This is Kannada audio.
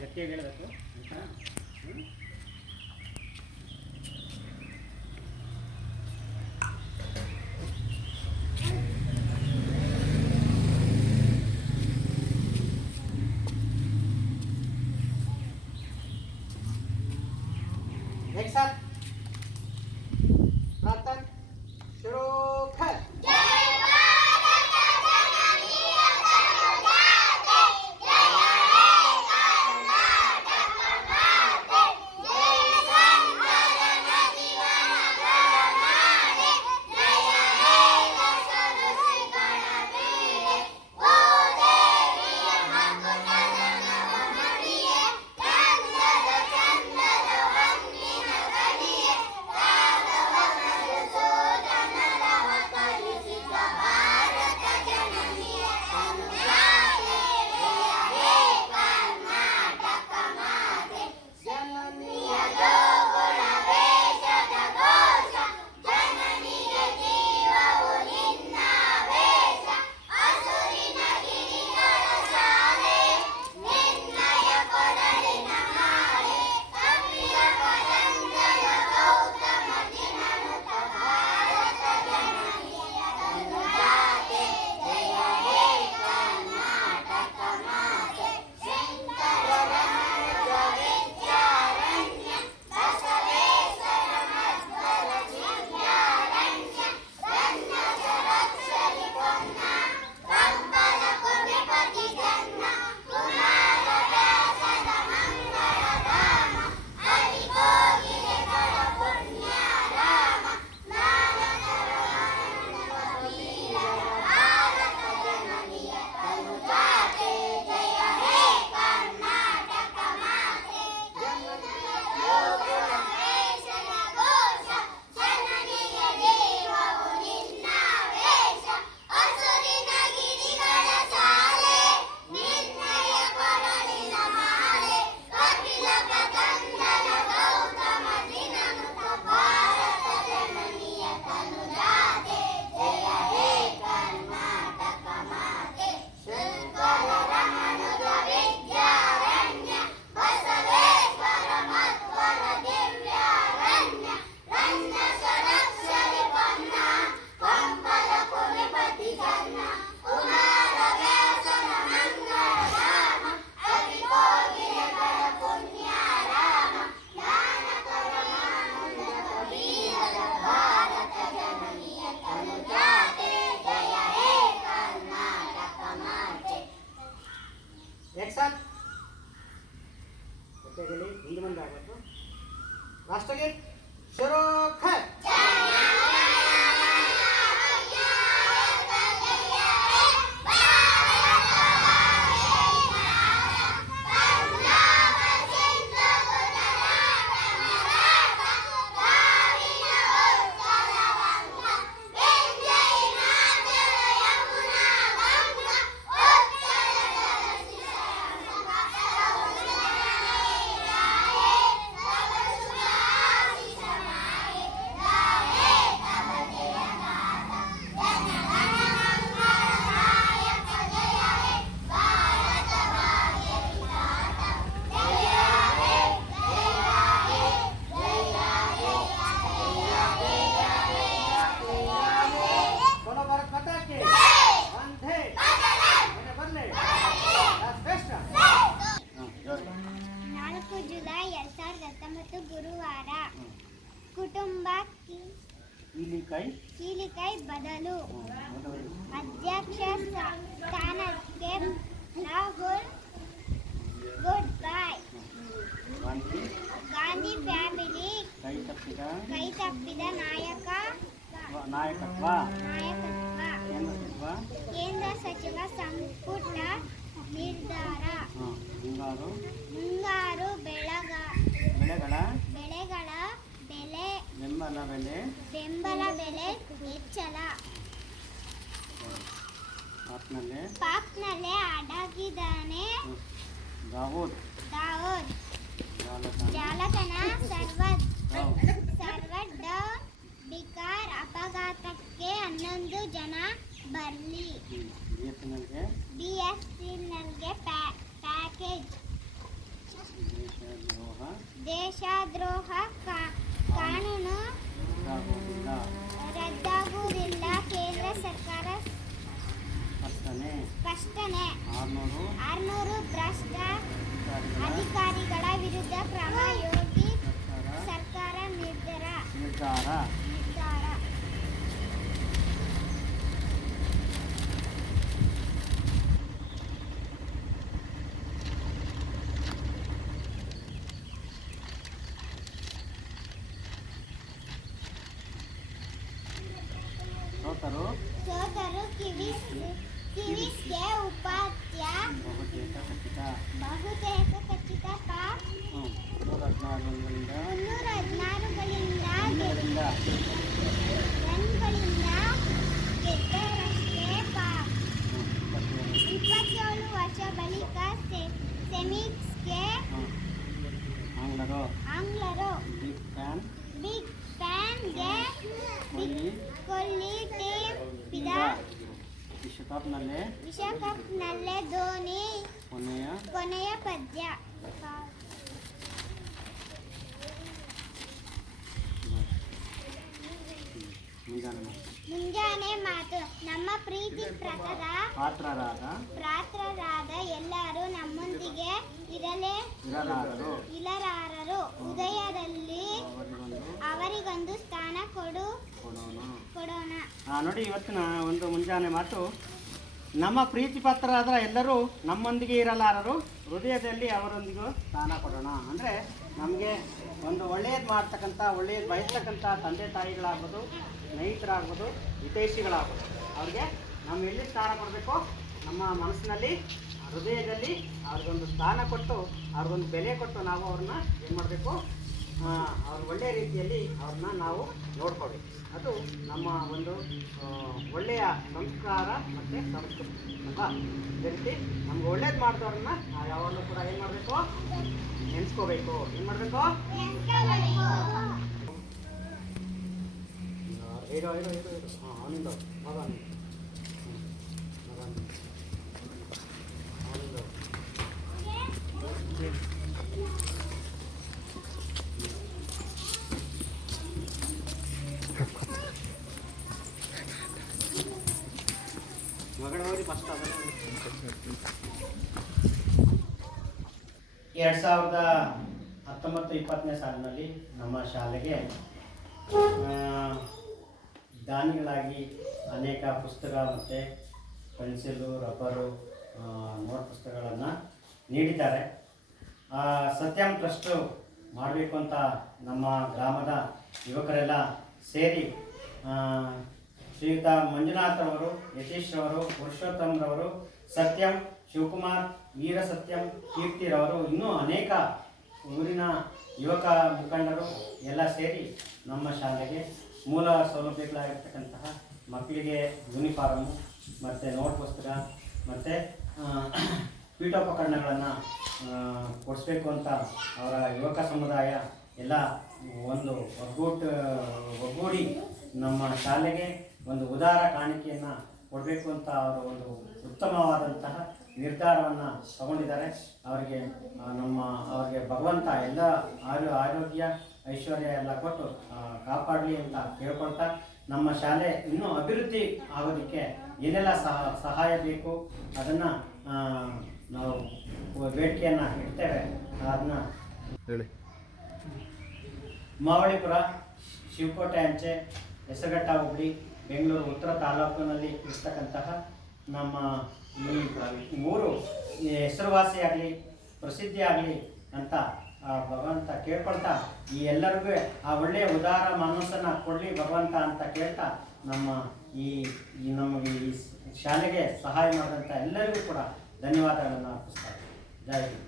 ಗಟ್ಟಿಯಾಗಿ ಹೇಳಬೇಕು ಆಯಿತಾ. एक साथ प्रार्थना शुरू कर। एक साथ हिंदी मंद राष्ट्रगीत शुरू कर। ಜುಲೈ 2019 ಗುರುವಾರ. ಕುಟುಂಬ ಕೀಲಿಕೈ ಬದಲು. ಅಧ್ಯಕ್ಷ ಸ್ಥಾನಕ್ಕೆ Rahul good bye. Gandhi family ಕೈತಪ್ಪಿದ ನಾಯಕತ್ವ. ಕೇಂದ್ರ ಸಚಿವ ಸಂಪುಟ ನಿರ್ಧಾರ. ಮುಂಗಾರು ಬೆಳೆಗಳ ಬೆಂಬಲ ಬೆಲೆ ಹೆಚ್ಚಳ. ಪಾಕ್ನಲ್ಲೇ ಅಡಗಿದ್ದಾನೆ ದಾವೂದ್. ಚಾಲಕನ ಸರ್ವರ್ ಡೌನ್. ಬಿಕಾರ್ ಅಪಘಾತಕ್ಕೆ 11 ಜನ ಬಲಿ. ಬಿಎಸ್ಎನ್ಎಲ್ಗೆ ಪ್ಯಾಕೇಜ್. ದೇಶದ್ರೋಹ ದೇಶದ್ರೋಹ ಕಾನೂನು ರದ್ದಾಗುವುದಿಲ್ಲ. ರದ್ದಾಗುವುದಿಲ್ಲ. ಕೇಂದ್ರ ಸರ್ಕಾರ ಸ್ಪಷ್ಟನೆ. 600 ಭ್ರಷ್ಟ ಅಧಿಕಾರಿಗಳ ವಿರುದ್ಧ ಕ್ರಮ. ಯೋಗಿ ಸರ್ಕಾರ ನಿರ್ಧಾರ. ಸೋತರು ಕಿವೀಸ್ಗೆ ಉಪಾಧ್ಯ. ಬಹುತೇಕ ಖಚಿತ. 316 ರನ್ಗಳಿಂದ ಗೆದ್ದರಷ್ಟೇ. 27 ವರ್ಷ ಬಳಿಕ ಸೆಮಿಸ್ಗೆ ಆಂಗ್ಲರು ಬಿಗ್ ಫ್ಯಾನ್ಗೆ ಕೊಹ್ಲಿ ಟೀಮ್ ವಿಶ್ವಕಪ್ನಲ್ಲೇ ಧೋನಿ ಕೊನೆಯ ಪಂದ್ಯ. ಮುಂಜಾನೆ ಮಾತು. ನಮ್ಮ ಪ್ರೀತಿ ಪಾತ್ರರಾದ ಎಲ್ಲರೂ ನಮ್ಮೊಂದಿಗೆ ಇರಲಾರರು. ಉದಯದಲ್ಲಿ ಅವರಿಗೊಂದು ಸ್ಥಾನ ಕೊಡೋಣ. ನೋಡಿ, ಇವತ್ತಿನ ಒಂದು ಮುಂಜಾನೆ ಮಾತು. ನಮ್ಮ ಪ್ರೀತಿ ಪಾತ್ರರಾದ ಎಲ್ಲರೂ ನಮ್ಮೊಂದಿಗೆ ಇರಲಾರರು, ಹೃದಯದಲ್ಲಿ ಅವರೊಂದಿಗೂ ಸ್ಥಾನ ಕೊಡೋಣ. ಅಂದರೆ ನಮಗೆ ಒಂದು ಒಳ್ಳೆಯದು ಮಾಡ್ತಕ್ಕಂಥ, ಒಳ್ಳೆಯದು ಬಯಸ್ತಕ್ಕಂಥ ತಂದೆ ತಾಯಿಗಳಾಗ್ಬೋದು, ಸ್ನೇಹಿತರಾಗ್ಬೋದು, ಹಿತೈಷಿಗಳಾಗ್ಬೋದು, ಅವ್ರಿಗೆ ನಾವು ಎಲ್ಲಿ ಸ್ಥಾನ ಕೊಡಬೇಕು? ನಮ್ಮ ಮನಸ್ಸಿನಲ್ಲಿ, ಹೃದಯದಲ್ಲಿ ಅವ್ರಿಗೊಂದು ಸ್ಥಾನ ಕೊಟ್ಟು, ಅವ್ರಿಗೊಂದು ಬೆಲೆ ಕೊಟ್ಟು ನಾವು ಅವ್ರನ್ನ ಏನು ಮಾಡಬೇಕು? ಅವ್ರ ಒಳ್ಳೆಯ ರೀತಿಯಲ್ಲಿ ಅವ್ರನ್ನ ನಾವು ನೋಡ್ಕೋಬೇಕು. ಅದು ನಮ್ಮ ಒಂದು ಒಳ್ಳೆಯ ಸಂಸ್ಕಾರ ಮತ್ತು ಸಂಸ್ಕೃತಿ ಅಲ್ವಾ? ಅದೇ ರೀತಿ ನಮ್ಗೆ ಒಳ್ಳೇದು ಮಾಡಿದವ್ರನ್ನ ನಾವು ಯಾವಾಗಲೂ ಕೂಡ ಏನು ಮಾಡಬೇಕು? ನೆನೆಸ್ಕೋಬೇಕು. ಏನು ಮಾಡಬೇಕು? ಇರೋ ಅವನಿಂದ ಮಗ ಮಗಳ ಹೋಗಿ ಫಸ್ಟ್ 2019-20 ಸಾಲಿನಲ್ಲಿ ನಮ್ಮ ಶಾಲೆಗೆ ದಾನಿಗಳಾಗಿ ಅನೇಕ ಪುಸ್ತಕ ಮತ್ತು ಪೆನ್ಸಿಲು, ರಬ್ಬರು, ನೋಟ್ ಪುಸ್ತಕಗಳನ್ನು ನೀಡಿದ್ದಾರೆ. ಸತ್ಯಂ ಟ್ರಸ್ಟು ಮಾಡಬೇಕು ಅಂತ ನಮ್ಮ ಗ್ರಾಮದ ಯುವಕರೆಲ್ಲ ಸೇರಿ ಶ್ರೀಯುತ ಮಂಜುನಾಥ್ ರವರು, ಯತೀಶ್ ರವರು, ಪುರುಷೋತ್ತಮ್ರವರು, ಸತ್ಯಂ, ಶಿವಕುಮಾರ್, ವೀರ ಸತ್ಯಂ, ಕೀರ್ತಿರವರು, ಇನ್ನೂ ಅನೇಕ ಊರಿನ ಯುವಕ ಮುಖಂಡರು ಎಲ್ಲ ಸೇರಿ ನಮ್ಮ ಶಾಲೆಗೆ ಮೂಲ ಸೌಲಭ್ಯಗಳಾಗಿರ್ತಕ್ಕಂತಹ ಮಕ್ಕಳಿಗೆ ಯೂನಿಫಾರ್ಮು ಮತ್ತು ನೋಟ್ ಪುಸ್ತಕ ಮತ್ತು ಪೀಠೋಪಕರಣಗಳನ್ನು ಕೊಡಿಸ್ಬೇಕು ಅಂತ ಅವರ ಯುವಕ ಸಮುದಾಯ ಎಲ್ಲ ಒಂದು ಒಗ್ಗೂಡಿ ನಮ್ಮ ಶಾಲೆಗೆ ಒಂದು ಉದಾರ ಕಾಣಿಕೆಯನ್ನು ಕೊಡಬೇಕು ಅಂತ ಅವರು ಒಂದು ಉತ್ತಮವಾದಂತಹ ನಿರ್ಧಾರವನ್ನು ತಗೊಂಡಿದ್ದಾರೆ. ಅವರಿಗೆ ಭಗವಂತ ಎಲ್ಲ ಆರೋಗ್ಯ ಐಶ್ವರ್ಯ ಎಲ್ಲ ಕೊಟ್ಟು ಕಾಪಾಡಲಿ ಅಂತ ಕೇಳ್ಕೊಳ್ತಾ, ನಮ್ಮ ಶಾಲೆ ಇನ್ನೂ ಅಭಿವೃದ್ಧಿ ಆಗೋದಕ್ಕೆ ಏನೆಲ್ಲ ಸಹಾಯ ಬೇಕು ಅದನ್ನು ನಾವು ಬೇಡಿಕೆಯನ್ನು ಇಡ್ತೇವೆ. ಅದನ್ನು ಹೇಳಿ. ಮಾವಳಿಪುರ, ಶಿವಕೋಟೆ ಅಂಚೆ, ಹೆಸರುಘಟ್ಟ ಹೋಬಳಿ, ಬೆಂಗಳೂರು ಉತ್ತರ ತಾಲೂಕಿನಲ್ಲಿ ಇರ್ತಕ್ಕಂತಹ ನಮ್ಮ ಈ ಊರು ಹೆಸರುವಾಸಿಯಾಗಲಿ, ಪ್ರಸಿದ್ಧಿ ಆಗಲಿ ಅಂತ ಭಗವಂತ ಕೇಳ್ಕೊಳ್ತಾ, ಈ ಎಲ್ಲರಿಗೂ ಆ ಒಳ್ಳೆಯ ಉದಾರ ಮನಸ್ಸನ್ನು ಕೊಡಲಿ ಭಗವಂತ ಅಂತ ಕೇಳ್ತಾ, ನಮಗೆ ಈ ಶಾಲೆಗೆ ಸಹಾಯ ಮಾಡಿದಂಥ ಎಲ್ಲರಿಗೂ ಕೂಡ ಧನ್ಯವಾದಗಳನ್ನು ಅರ್ಪಿಸ್ತಾರೆ. ಜೈ ಹಿಂದ್.